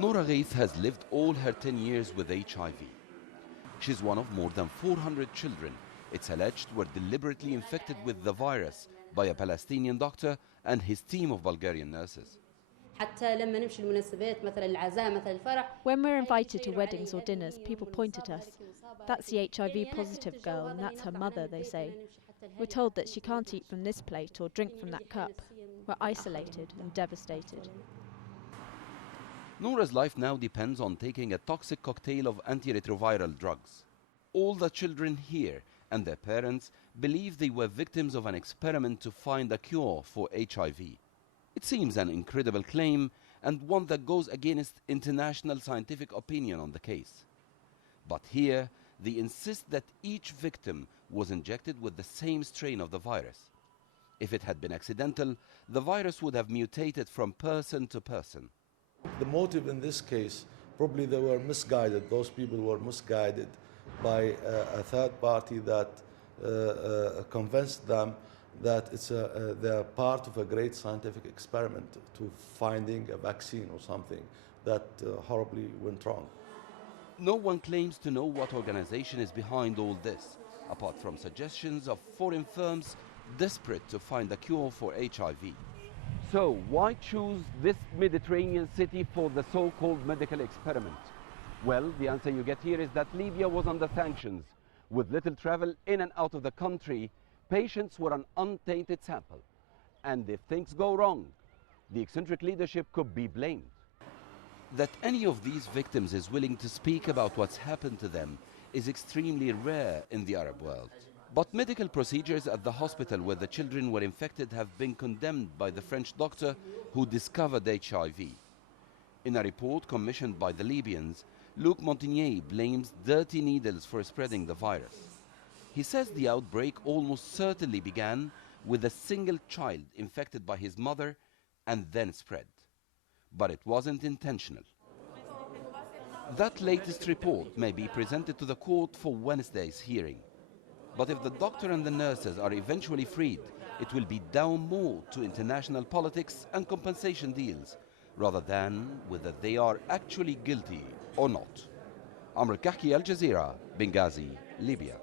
Noura Ghaith has lived all her 10 years with HIV. She's one of more than 400 children, it's alleged, were deliberately infected with the virus by a Palestinian doctor and his team of Bulgarian nurses. When we're invited to weddings or dinners, people point at us. That's the HIV positive girl and that's her mother, they say. We're told that she can't eat from this plate or drink from that cup. We're isolated and devastated. Noura's life now depends on taking a toxic cocktail of antiretroviral drugs. All the children here and their parents believe they were victims of an experiment to find a cure for HIV. It seems an incredible claim and one that goes against international scientific opinion on the case. But here, they insist that each victim was injected with the same strain of the virus. If it had been accidental, the virus would have mutated from person to person. The motive in this case, probably they were misguided. Those people were misguided by a third party that convinced them that they're part of a great scientific experiment to finding a vaccine or something that horribly went wrong. No one claims to know what organization is behind all this, apart from suggestions of foreign firms desperate to find a cure for HIV. So why choose this Mediterranean city for the so-called medical experiment? Well, the answer you get here is that Libya was under sanctions. With little travel in and out of the country, patients were an untainted sample. And if things go wrong, the eccentric leadership could be blamed. That any of these victims is willing to speak about what's happened to them is extremely rare in the Arab world. But medical procedures at the hospital where the children were infected have been condemned by the French doctor who discovered HIV. In a report commissioned by the Libyans, Luc Montagnier blames dirty needles for spreading the virus. He says the outbreak almost certainly began with a single child infected by his mother and then spread. But it wasn't intentional. That latest report may be presented to the court for Wednesday's hearing. But if the doctor and the nurses are eventually freed, it will be down more to international politics and compensation deals, rather than whether they are actually guilty or not. El-Kahky, Al Jazeera, Benghazi, Libya.